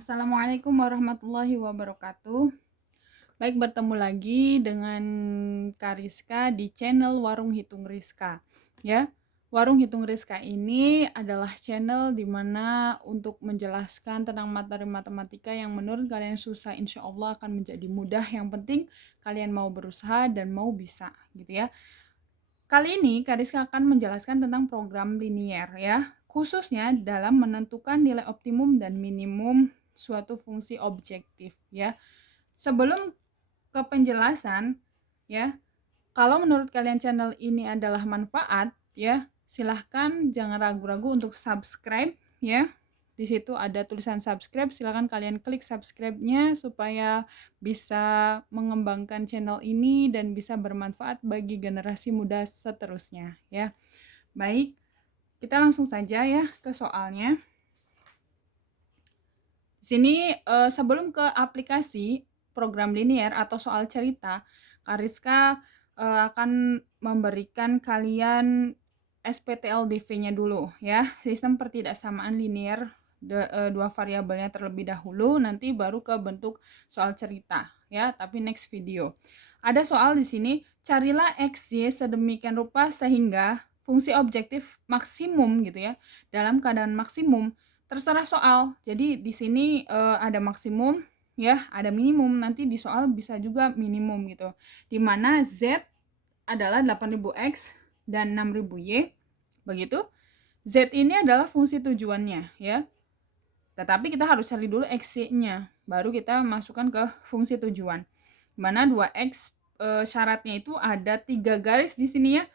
Assalamualaikum warahmatullahi wabarakatuh. Baik, bertemu lagi dengan Kariska di channel Warung Hitung Rizka. Ya, Warung Hitung Rizka ini adalah channel di mana untuk menjelaskan tentang materi matematika yang menurut kalian susah, insya Allah akan menjadi mudah. Yang penting kalian mau berusaha dan mau bisa, gitu ya. Kali ini Kariska akan menjelaskan tentang program linier ya, khususnya dalam menentukan nilai optimum dan minimum suatu fungsi objektif ya. Sebelum ke penjelasan ya, kalau menurut kalian channel ini adalah manfaat ya, silahkan jangan ragu-ragu untuk subscribe ya. Di situ ada tulisan subscribe, silahkan kalian klik subscribe-nya supaya bisa mengembangkan channel ini dan bisa bermanfaat bagi generasi muda seterusnya ya. Baik, kita langsung saja ya ke soalnya. Di sini sebelum ke aplikasi program linier atau soal cerita, Kariska akan memberikan kalian SPTLDV-nya dulu ya, sistem pertidaksamaan linier dua variabelnya terlebih dahulu, nanti baru ke bentuk soal cerita ya, tapi next video. Ada soal di sini, carilah XY sedemikian rupa sehingga fungsi objektif maksimum gitu ya, dalam keadaan maksimum. Terserah soal. Jadi di sini ada maksimum ya, ada minimum. Nanti di soal bisa juga minimum gitu. Di mana Z adalah 8000X dan 6000Y. Begitu. Z ini adalah fungsi tujuannya ya. Tetapi kita harus cari dulu X-nya, baru kita masukkan ke fungsi tujuan. Mana 2X syaratnya itu ada 3 garis di sini ya.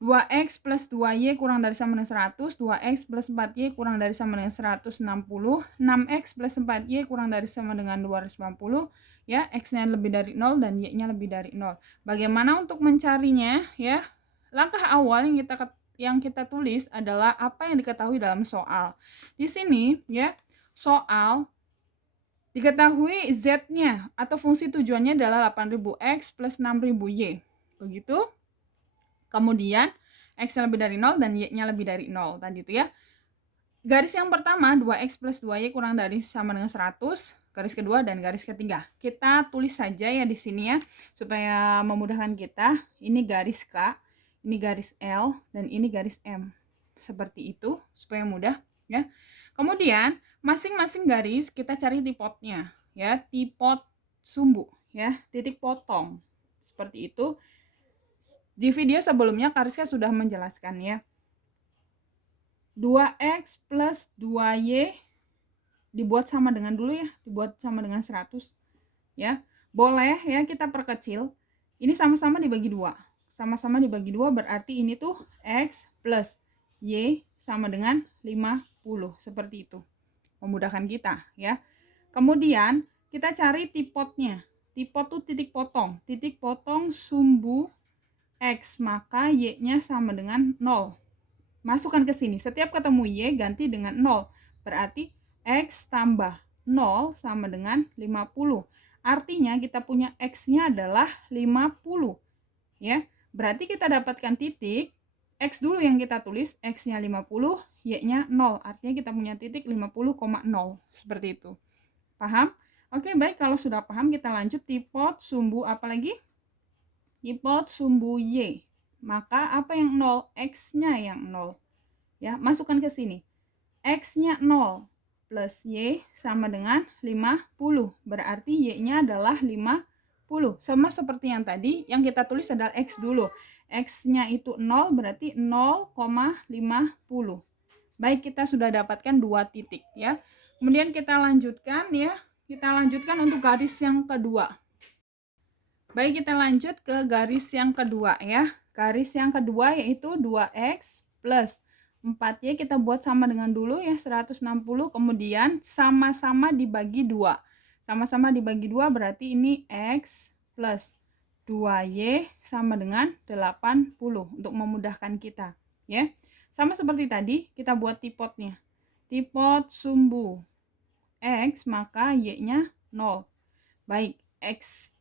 2x plus 2y kurang dari sama dengan 100, 2x plus 4y kurang dari sama dengan 160, 6x plus 4y kurang dari sama dengan 250, ya, x-nya lebih dari 0 dan y-nya lebih dari 0. Bagaimana untuk mencarinya, ya? Langkah awal yang kita tulis adalah apa yang diketahui dalam soal. Di sini, ya, soal diketahui z-nya atau fungsi tujuannya adalah 8000x plus 6000y. Begitu? Kemudian X-nya lebih dari 0 dan Y-nya lebih dari 0 tadi itu ya. Garis yang pertama 2X plus 2Y kurang dari sama dengan 100. Garis kedua dan garis ketiga. Kita tulis saja ya di sini ya supaya memudahkan kita. Ini garis K, ini garis L dan ini garis M. Seperti itu supaya mudah ya. Kemudian masing-masing garis kita cari tipotnya ya, tipot sumbu ya, titik potong. Seperti itu. Di video sebelumnya Kariska sudah menjelaskan ya. 2x plus 2y dibuat sama dengan dulu ya, dibuat sama dengan 100 ya. Boleh ya kita perkecil. Ini sama-sama dibagi 2. Sama-sama dibagi 2 berarti ini tuh x plus y sama dengan 50 seperti itu. Memudahkan kita ya. Kemudian kita cari tipotnya. Tipot tuh titik potong sumbu X, maka Y-nya sama dengan 0. Masukkan ke sini. Setiap ketemu Y ganti dengan 0. Berarti X tambah 0 sama dengan 50. Artinya kita punya X-nya adalah 50. Ya, berarti kita dapatkan titik X dulu yang kita tulis, X-nya 50, Y-nya 0. Artinya kita punya titik 50,0. Seperti itu. Paham? Oke, baik. Kalau sudah paham, kita lanjut tipot sumbu apa lagi? Tipot sumbu Y. Maka apa yang 0? X-nya yang 0. Ya, masukkan ke sini. X-nya 0 plus Y sama dengan 50. Berarti Y-nya adalah 50. Sama seperti yang tadi, yang kita tulis adalah X dulu. X-nya itu 0 berarti 0,50. Baik, kita sudah dapatkan 2 titik ya. Kemudian kita lanjutkan ya. Kita lanjutkan untuk garis yang kedua. Baik, kita lanjut ke garis yang kedua ya. Garis yang kedua yaitu 2x plus 4y kita buat sama dengan dulu ya, 160. Kemudian sama-sama dibagi 2. Sama-sama dibagi 2 berarti ini x plus 2y sama dengan 80 untuk memudahkan kita ya. Sama seperti tadi kita buat tipotnya. Tipot sumbu x maka y-nya 0. Baik, X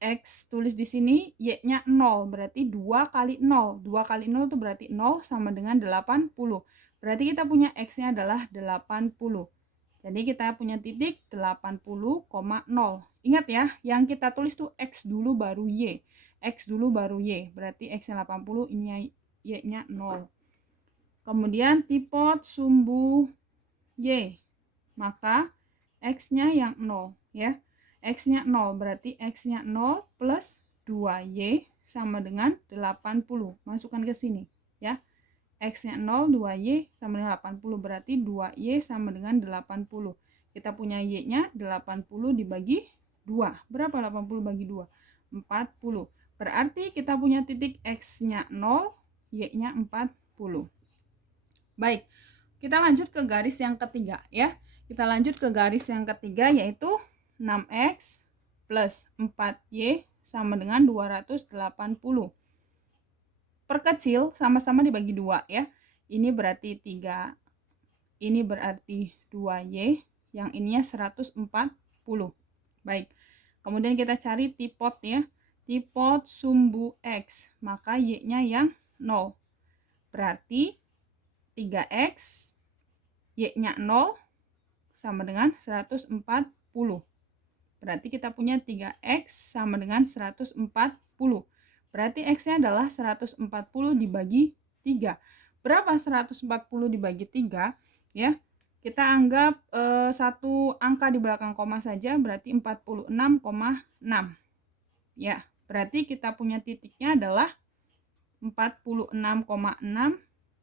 tulis di sini, Y-nya 0, berarti 2 kali 0. 2 kali 0 itu berarti 0 sama dengan 80. Berarti kita punya X-nya adalah 80. Jadi kita punya titik 80,0. Ingat ya, yang kita tulis tuh X dulu baru Y. X dulu baru Y. Berarti X-nya 80, ini Y-nya 0. Kemudian tipot sumbu Y. Maka X-nya yang 0 ya. X-nya 0 berarti X-nya 0 plus 2Y sama dengan 80. Masukkan ke sini ya. X-nya 0, 2Y sama dengan 80. Berarti 2Y sama dengan 80. Kita punya Y-nya 80 dibagi 2. Berapa 80 bagi 2? 40. Berarti kita punya titik X-nya 0, Y-nya 40. Baik, kita lanjut ke garis yang ketiga ya. Kita lanjut ke garis yang ketiga yaitu 6X plus 4Y sama dengan 280. Perkecil sama-sama dibagi 2 ya. Ini berarti 3. Ini berarti 2Y. Yang ininya 140. Baik. Kemudian kita cari tipot ya. Tipot sumbu X. Maka Y-nya yang 0. Berarti 3X. Y-nya 0 sama dengan 140. Berarti kita punya 3X sama dengan 140. Berarti X-nya adalah 140 dibagi 3. Berapa 140 dibagi 3? Ya, kita anggap satu angka di belakang koma saja, berarti 46,6. Ya, berarti kita punya titiknya adalah 46,6.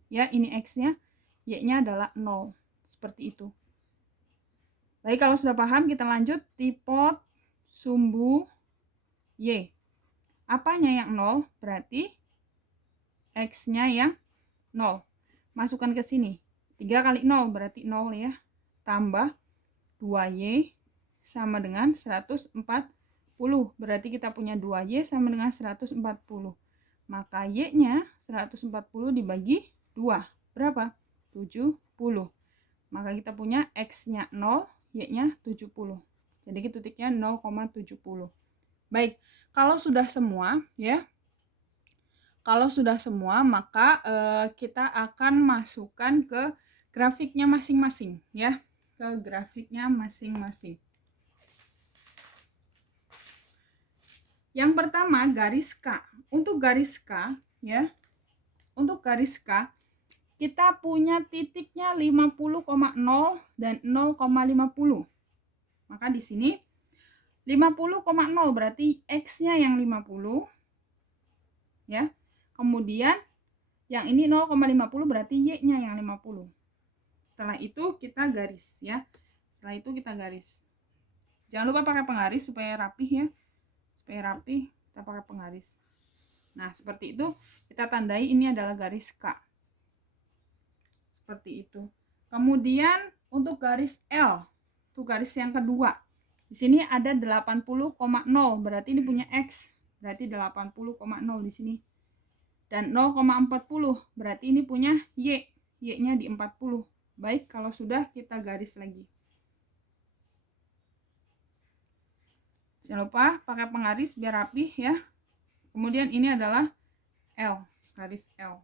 Ya, ini X-nya. Y-nya adalah 0. Seperti itu. Baik, kalau sudah paham, kita lanjut tipot sumbu Y. Apanya yang 0? Berarti X-nya yang 0. Masukkan ke sini. 3 kali 0 berarti 0 ya. Tambah 2Y sama dengan 140. Berarti kita punya 2Y sama dengan 140. Maka Y-nya 140 dibagi 2. Berapa? 70. Maka kita punya X-nya 0, Y-nya 70. Jadi titiknya 0,70. Baik, kalau sudah semua ya. Kalau sudah semua, maka kita akan masukkan ke grafiknya masing-masing ya. Ke grafiknya masing-masing. Yang pertama garis K. Untuk garis K ya. Untuk garis K kita punya titiknya 50,0 dan 0,50. Maka di sini 50,0 berarti X-nya yang 50 ya. Kemudian yang ini 0,50 berarti Y-nya yang 50. Setelah itu kita garis ya. Setelah itu kita garis. Jangan lupa pakai penggaris supaya rapih ya. Supaya rapih kita pakai penggaris. Nah, seperti itu kita tandai ini adalah garis K. Seperti itu. Kemudian untuk garis L, itu garis yang kedua. Di sini ada 80,0, berarti ini punya X, berarti 80,0 di sini. Dan 0,40, berarti ini punya Y, Y-nya di 40. Baik, kalau sudah kita garis lagi. Jangan lupa pakai penggaris biar rapih ya. Kemudian ini adalah L, garis L.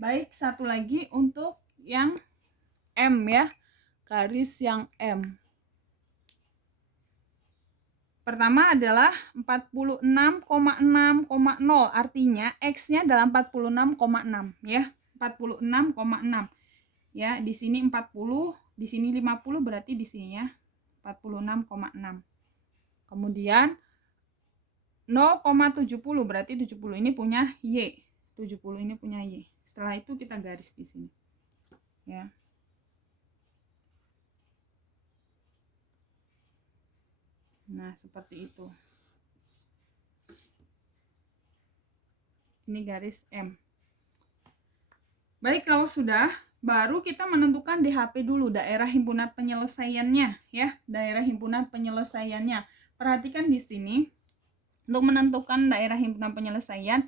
Baik, satu lagi untuk yang M ya, garis yang M. Pertama adalah 46,6,0, artinya X-nya adalah 46,6 ya, 46,6. Ya, di sini 40, di sini 50 berarti di sini ya 46,6. Kemudian 0,70 berarti 70 ini punya Y. 70 ini punya Y. Setelah itu kita garis di sini. Ya. Nah, seperti itu. Ini garis M. Baik, kalau sudah, baru kita menentukan DHP dulu, daerah himpunan penyelesaiannya ya, daerah himpunan penyelesaiannya. Perhatikan di sini untuk menentukan daerah himpunan penyelesaian.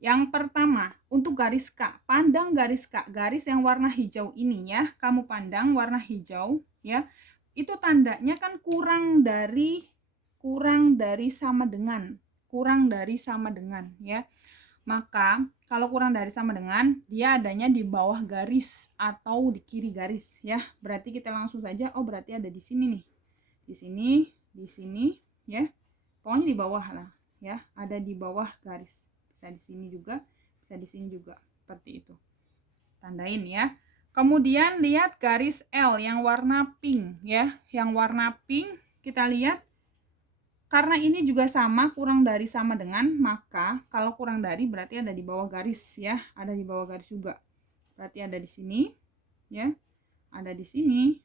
Yang pertama, untuk garis K, pandang garis K, garis yang warna hijau ini ya, kamu pandang warna hijau ya. Itu tandanya kan kurang dari sama dengan, ya. Maka kalau kurang dari sama dengan, dia adanya di bawah garis atau di kiri garis ya. Berarti kita langsung saja, oh berarti ada di sini nih. Di sini ya. Pokoknya di bawah lah ya, ada di bawah garis. Bisa di sini juga, bisa di sini juga. Seperti itu. Tandain ya. Kemudian lihat garis L yang warna pink ya. Yang warna pink kita lihat, karena ini juga sama, kurang dari sama dengan, maka kalau kurang dari berarti ada di bawah garis ya, ada di bawah garis juga. Berarti ada di sini ya. Ada di sini.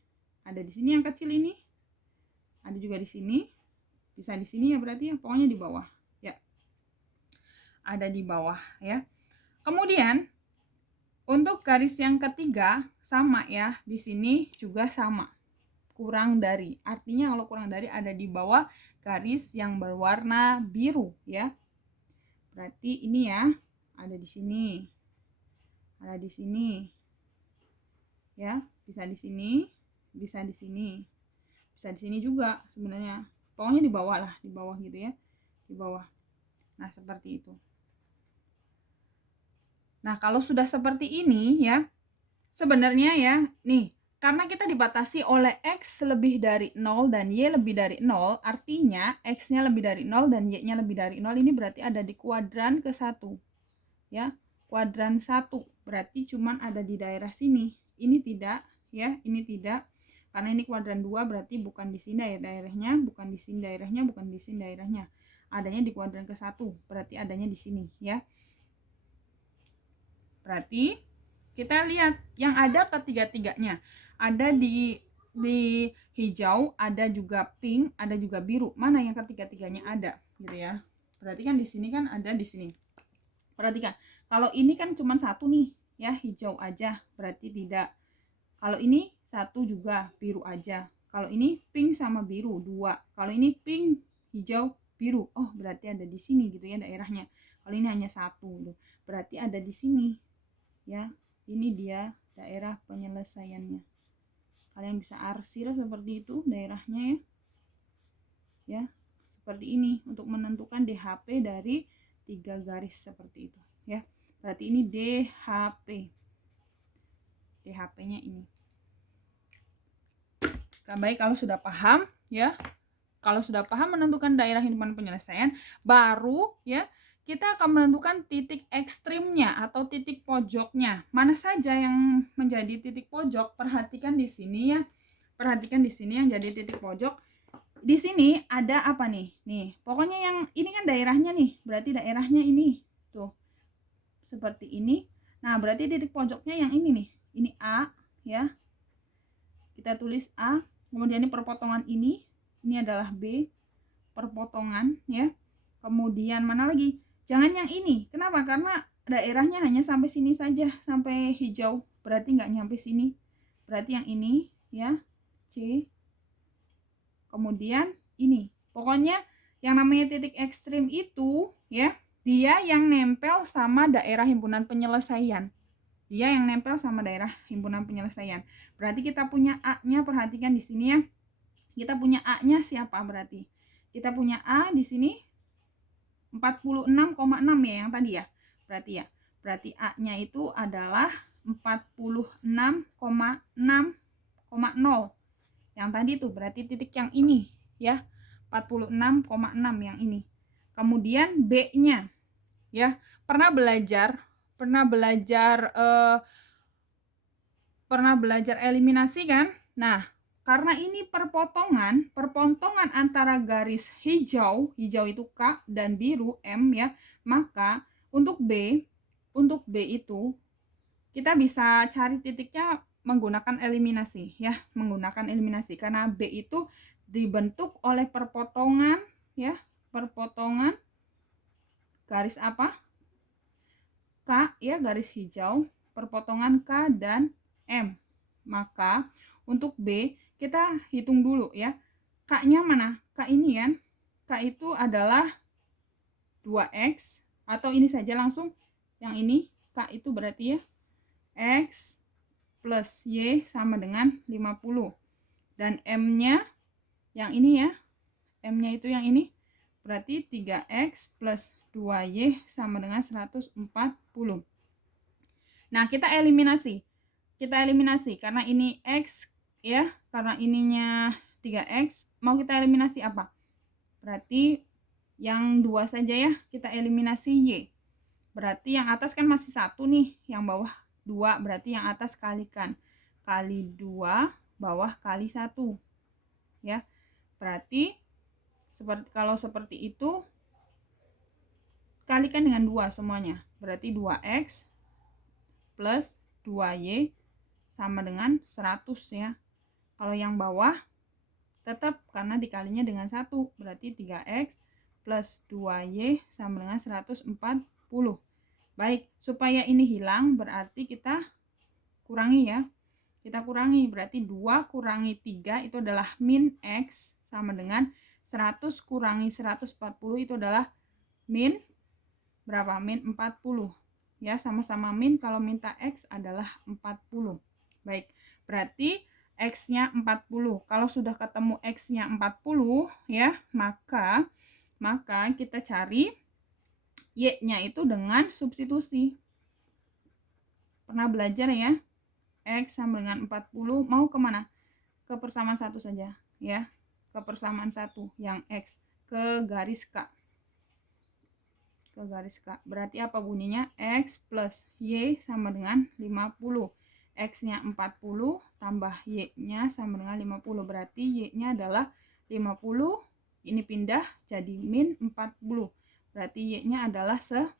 Ada di sini yang kecil ini. Ada juga di sini. Bisa di sini ya berarti ya, pokoknya di bawah ya. Ada di bawah ya. Kemudian untuk garis yang ketiga sama ya, di sini juga sama. Kurang dari. Artinya kalau kurang dari ada di bawah garis yang berwarna biru ya. Berarti ini ya, ada di sini. Ada di sini. Ya, bisa di sini, bisa di sini. Bisa di sini juga sebenarnya. Pokoknya di bawah lah, di bawah gitu ya. Di bawah. Nah, seperti itu. Nah, kalau sudah seperti ini ya, sebenarnya ya, nih, karena kita dibatasi oleh X lebih dari 0 dan Y lebih dari 0, artinya X-nya lebih dari 0 dan Y-nya lebih dari 0, ini berarti ada di kuadran ke-1. Ya, kuadran 1, berarti cuman ada di daerah sini. Ini tidak, ya, ini tidak. Karena ini kuadran 2, berarti bukan di sini daerahnya, bukan di sini daerahnya, bukan di sini daerahnya. Adanya di kuadran ke-1, berarti adanya di sini, ya. Berarti kita lihat yang ada ketiga-tiganya. Ada di hijau, ada juga pink, ada juga biru. Mana yang ketiga-tiganya ada gitu ya. Berarti kan di sini kan ada di sini. Perhatikan. Kalau ini kan cuma satu nih ya, hijau aja, berarti tidak. Kalau ini satu juga biru aja. Kalau ini pink sama biru 2. Kalau ini pink, hijau, biru. Oh, berarti ada di sini gitu ya daerahnya. Kalau ini hanya satu, berarti ada di sini. Ya, ini dia daerah penyelesaiannya. Kalian bisa arsir seperti itu daerahnya ya. Ya, seperti ini untuk menentukan DHP dari 3 garis seperti itu ya. Berarti ini DHP. DHP-nya ini. Baik, kalau sudah paham ya. Kalau sudah paham menentukan daerah himpunan penyelesaian, baru ya kita akan menentukan titik ekstrimnya atau titik pojoknya. Mana saja yang menjadi titik pojok? Perhatikan di sini ya. Perhatikan di sini yang jadi titik pojok. Di sini ada apa nih? Nih, pokoknya yang ini kan daerahnya nih. Berarti daerahnya ini. Tuh. Seperti ini. Nah, berarti titik pojoknya yang ini nih. Ini A ya. Kita tulis A. Kemudian ini perpotongan ini adalah B, perpotongan ya. Kemudian mana lagi? Jangan yang ini. Kenapa? Karena daerahnya hanya sampai sini saja, sampai hijau. Berarti nggak nyampe sini. Berarti yang ini ya, C. Kemudian ini. Pokoknya yang namanya titik ekstrim itu ya, dia yang nempel sama daerah himpunan penyelesaian. Dia yang nempel sama daerah himpunan penyelesaian. Berarti kita punya A-nya, perhatikan di sini ya. Kita punya A-nya siapa berarti? Kita punya A di sini 46,6 ya yang tadi ya. Berarti ya. Berarti A-nya itu adalah 46,6,0. Yang tadi itu berarti titik yang ini ya. 46,6 yang ini. Kemudian B-nya ya. Pernah belajar eliminasi kan? Nah, karena ini perpotongan antara garis hijau itu K dan biru M ya, maka untuk B itu kita bisa cari titiknya menggunakan eliminasi ya, menggunakan eliminasi karena B itu dibentuk oleh perpotongan ya, perpotongan garis apa? K ya, garis hijau, perpotongan K dan M. Maka untuk B kita hitung dulu ya. K-nya mana? K ini kan. K itu adalah 2X. Atau ini saja langsung. Yang ini. K itu berarti ya. X plus Y sama dengan 50. Dan M-nya yang ini ya. M-nya itu yang ini. Berarti 3X plus 2Y sama dengan 140. Nah, kita eliminasi. Kita eliminasi karena ini X ya, karena ininya 3X, mau kita eliminasi apa? Berarti yang 2 saja ya, kita eliminasi Y. Berarti yang atas kan masih 1 nih, yang bawah 2, berarti yang atas kalikan. Kali 2, bawah kali 1. Ya. Berarti kalau seperti itu kalikan dengan 2 semuanya. Berarti 2X plus 2Y sama dengan 100 ya. Kalau yang bawah tetap karena dikalinya dengan 1, berarti 3X plus 2Y sama dengan 140. Baik, supaya ini hilang berarti kita kurangi ya. Kita kurangi, berarti 2 kurangi 3 itu adalah min X sama dengan 100 kurangi 140 itu adalah min berapa? Min 40. Ya, sama-sama min, kalau minta X adalah 40. Baik, berarti X-nya 40. Kalau sudah ketemu X-nya 40 ya, maka kita cari Y-nya itu dengan substitusi. Pernah belajar ya? X sama dengan 40, mau kemana? Ke persamaan 1 saja ya. Ke persamaan 1 yang X, ke garis K. Ke garis K. Berarti apa bunyinya? X plus Y sama dengan 50. X-nya 40 tambah Y-nya sama dengan 50. Berarti Y-nya adalah 50. Ini pindah jadi min 40. Berarti Y-nya adalah 10.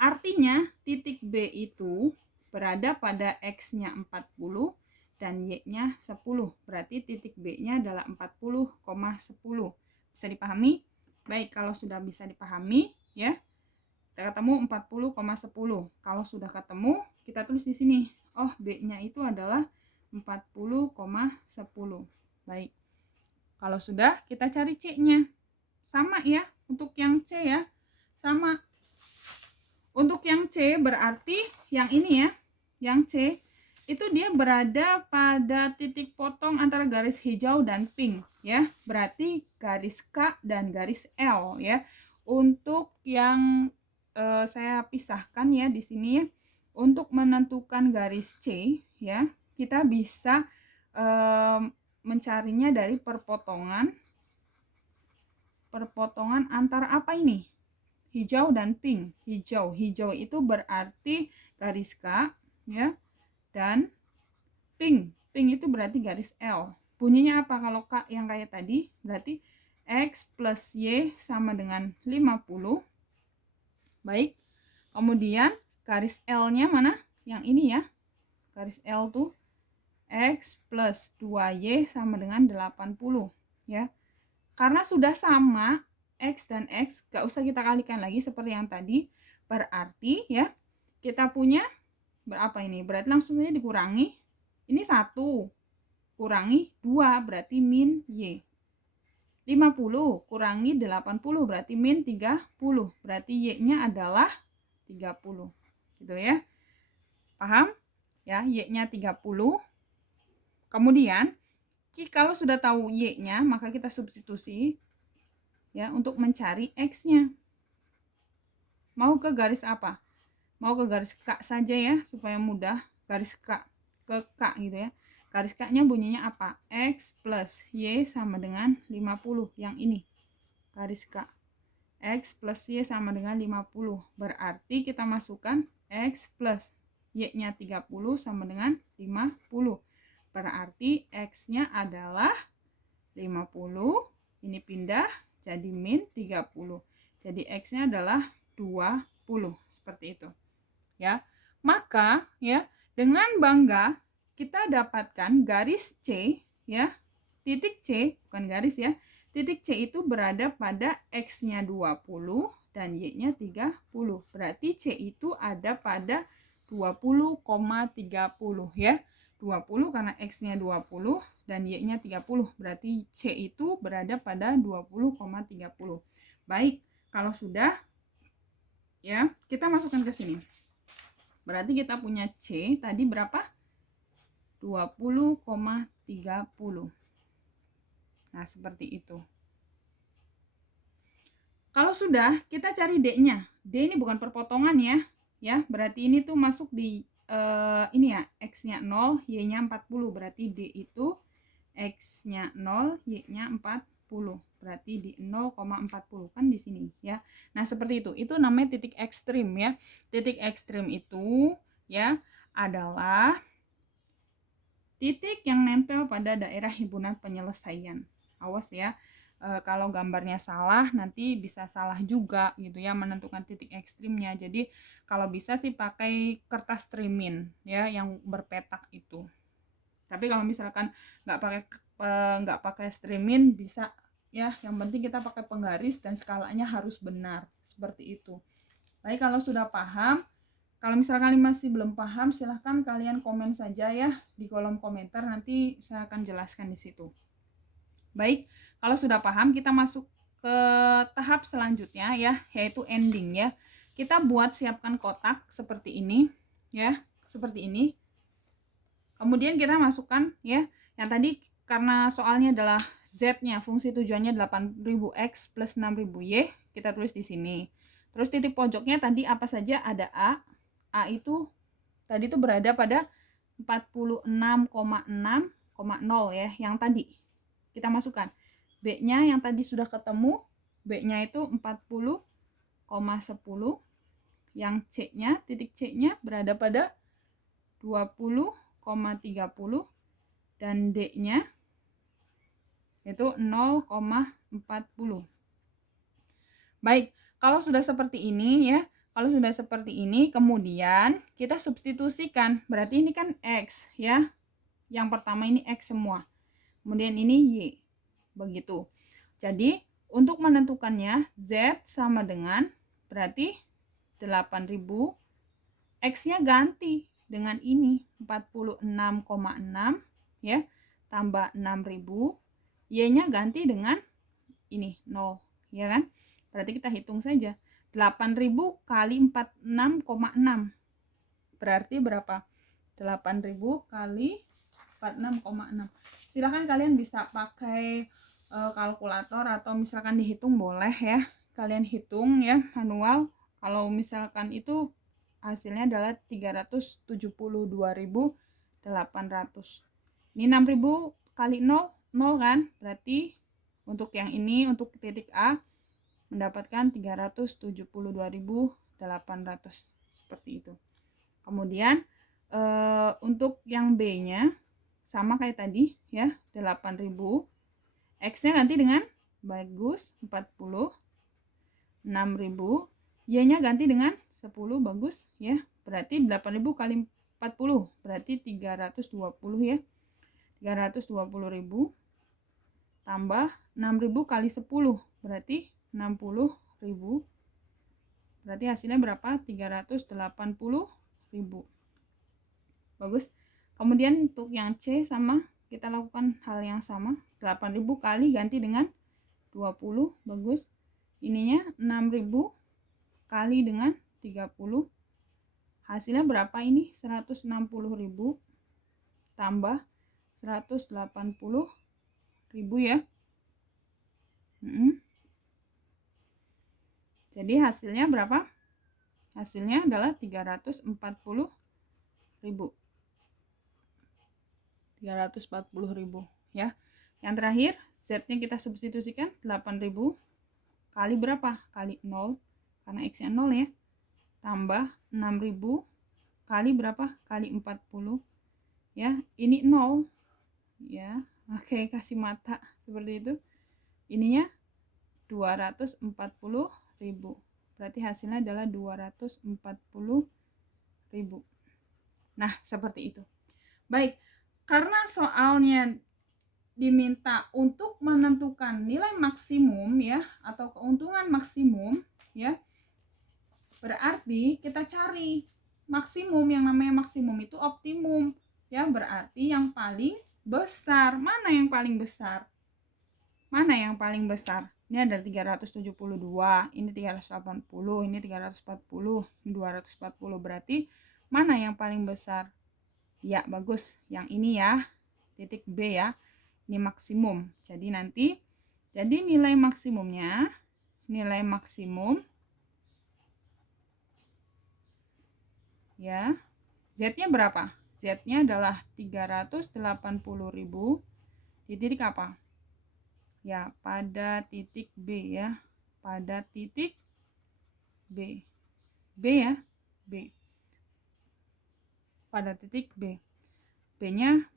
Artinya titik B itu berada pada X-nya 40 dan Y-nya 10. Berarti titik B-nya adalah 40,10. Bisa dipahami? Baik, kalau sudah bisa dipahami ya, kita ketemu 40,10. Kalau sudah ketemu, kita tulis di sini. Oh, B-nya itu adalah 40,10. Baik. Kalau sudah, kita cari C-nya. Sama ya, untuk yang C ya. Sama. Untuk yang C berarti yang ini ya. Yang C itu dia berada pada titik potong antara garis hijau dan pink ya. Berarti garis K dan garis L ya. Untuk yang saya pisahkan ya di sini ya. Untuk menentukan garis C ya, kita bisa mencarinya dari perpotongan antara apa ini? Hijau dan pink. Hijau itu berarti garis K ya, dan pink itu berarti garis L. Bunyinya apa kalau K yang kayak tadi? Berarti X plus Y sama dengan 50. Baik, kemudian garis L-nya mana? Yang ini ya. Garis L tuh X plus 2Y sama dengan 80 ya. Karena sudah sama X dan X, gak usah kita kalikan lagi seperti yang tadi. Berarti ya, kita punya berapa ini? Berarti langsung saja dikurangi. Ini 1 kurangi 2 berarti min Y. 50 kurangi 80 berarti min 30. Berarti Y-nya adalah 30. Gitu ya. Paham? Ya, Y-nya 30. Kemudian, kalau sudah tahu Y-nya, maka kita substitusi ya untuk mencari X-nya. Mau ke garis apa? Mau ke garis K saja ya, supaya mudah. Garis K ke K gitu ya. Garis K-nya bunyinya apa? X plus Y sama dengan 50. Yang ini. Garis K. X plus Y sama dengan 50. Berarti kita masukkan X plus Y-nya 30 sama dengan 50. Berarti X-nya adalah 50. Ini pindah jadi min 30. Jadi X-nya adalah 20. Seperti itu. Ya. Maka ya, dengan bangga kita dapatkan garis C ya. Titik C, bukan garis ya. Titik C itu berada pada X-nya 20 dan Y-nya 30. Berarti C itu ada pada 20,30 ya. 20 karena X-nya 20 dan Y-nya 30. Berarti C itu berada pada 20,30. Baik, kalau sudah ya, kita masukkan ke sini. Berarti kita punya C tadi berapa? 20,30. Nah, seperti itu. Kalau sudah, kita cari D-nya. D ini bukan perpotongan ya. Ya, berarti ini tuh masuk di ini ya, X-nya 0, Y-nya 40. Berarti D itu X-nya 0, Y-nya 40. Berarti di 0,40 kan di sini ya. Nah, seperti itu. Itu namanya titik ekstrim ya. Titik ekstrim itu ya adalah titik yang nempel pada daerah himpunan penyelesaian. Awas ya. Kalau gambarnya salah nanti bisa salah juga gitu ya menentukan titik ekstrimnya. Jadi kalau bisa sih pakai kertas trimin ya yang berpetak itu. Tapi kalau misalkan nggak pakai trimin bisa ya, yang penting kita pakai penggaris dan skalanya harus benar seperti itu. Baik, kalau sudah paham, kalau misalkan kalian masih belum paham, silahkan kalian komen saja ya di kolom komentar, nanti saya akan jelaskan di situ. Baik, kalau sudah paham, kita masuk ke tahap selanjutnya ya, yaitu ending ya. Kita buat siapkan kotak seperti ini ya, seperti ini. Kemudian kita masukkan ya, yang tadi karena soalnya adalah Z-nya, fungsi tujuannya 8000X plus 6000Y, kita tulis di sini. Terus titik pojoknya tadi apa saja? Ada A. A itu tadi itu berada pada 46,6,0 ya, yang tadi kita masukkan. B-nya yang tadi sudah ketemu, B-nya itu 40,10. Yang C-nya, titik C-nya berada pada 20,30 dan D-nya itu 0,40. Baik, kalau sudah seperti ini ya, kalau sudah seperti ini kemudian kita substitusikan. Berarti ini kan X ya. Yang pertama ini X semua. Kemudian ini Y. Begitu. Jadi, untuk menentukannya Z sama dengan berarti 8000, X-nya ganti dengan ini 46,6 ya, tambah 6000, Y-nya ganti dengan ini 0 ya kan. Berarti kita hitung saja 8000 kali 46,6 berarti berapa? 8000 kali 46,6. Silahkan kalian bisa pakai kalkulator atau misalkan dihitung boleh ya, kalian hitung ya manual. Kalau misalkan itu hasilnya adalah 372.800. Ini 6000 kali 0 kan, berarti untuk yang ini, untuk titik A mendapatkan 372.800 seperti itu. Kemudian untuk yang B-nya sama kayak tadi ya, 8000. X-nya ganti dengan bagus 40, 6000. Y-nya ganti dengan 10 bagus ya. Berarti 8000 kali 40 berarti 320 ya. 320.000 tambah 6000 kali 10 berarti 60.000. Berarti hasilnya berapa? 380.000. Bagus. Kemudian untuk yang C sama, kita lakukan hal yang sama. 8000 kali ganti dengan 20, bagus. Ininya 6000 kali dengan 30. Hasilnya berapa ini? 160.000 tambah 180.000 ya. Jadi hasilnya berapa? Hasilnya adalah 340.000. 340.000 ya. Yang terakhir Z-nya kita substitusikan 8000 kali berapa? Kali 0 karena X-nya 0 ya. Tambah 6000 kali berapa? Kali 40 ya. Ini 0 ya. Oke, kasih mata seperti itu. Ininya 240.000. Berarti hasilnya adalah 240.000. Nah, seperti itu. Baik, karena soalnya diminta untuk menentukan nilai maksimum ya atau keuntungan maksimum ya, berarti kita cari maksimum. Yang namanya maksimum itu optimum ya, berarti yang paling besar. Mana yang paling besar? Mana yang paling besar? Ini ada 372, ini 380, ini 340, ini 240. Berarti mana yang paling besar? Ya, bagus. Yang ini ya, titik B ya. Ini maksimum. Jadi nanti, jadi nilai maksimumnya nilai maksimum. Ya. Z-nya berapa? Z-nya adalah 380.000 di titik apa? Ya, pada titik B ya. Pada titik B. B ya, B. Pada titik B. B-nya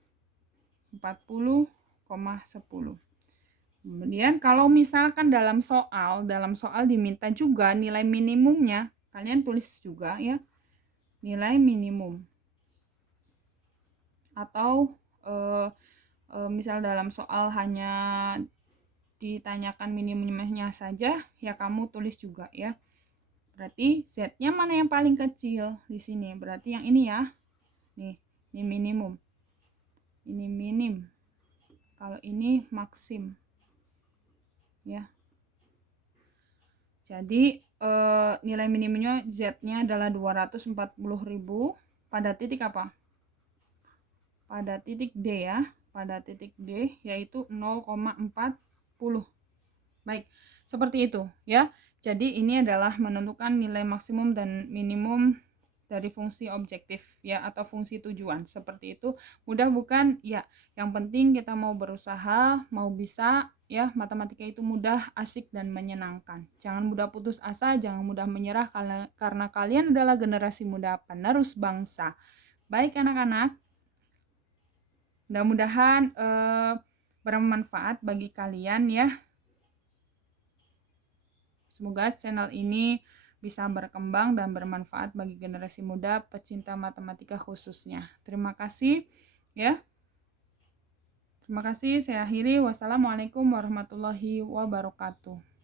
40,10. Kemudian kalau misalkan dalam soal diminta juga nilai minimumnya, kalian tulis juga ya, nilai minimum. Atau misal dalam soal hanya ditanyakan minimumnya saja, ya kamu tulis juga ya. Berarti Z-nya mana yang paling kecil di sini? Berarti yang ini ya. Nih, ini minimum. Ini minim. Kalau ini maksim. Ya. Jadi nilai minimumnya Z-nya adalah 240.000 pada titik apa? Pada titik D ya. Pada titik D yaitu 0,40. Baik, seperti itu ya. Jadi ini adalah menentukan nilai maksimum dan minimum dari fungsi objektif ya, atau fungsi tujuan. Seperti itu. Mudah bukan? Ya. Yang penting kita mau berusaha, mau bisa ya. Matematika itu mudah, asyik dan menyenangkan. Jangan mudah putus asa, jangan mudah menyerah karena kalian adalah generasi muda penerus bangsa. Baik anak-anak, mudah-mudahan bermanfaat bagi kalian ya. Semoga channel ini bisa berkembang dan bermanfaat bagi generasi muda pecinta matematika khususnya. Terima kasih ya. Terima kasih, saya akhiri. Wassalamualaikum warahmatullahi wabarakatuh.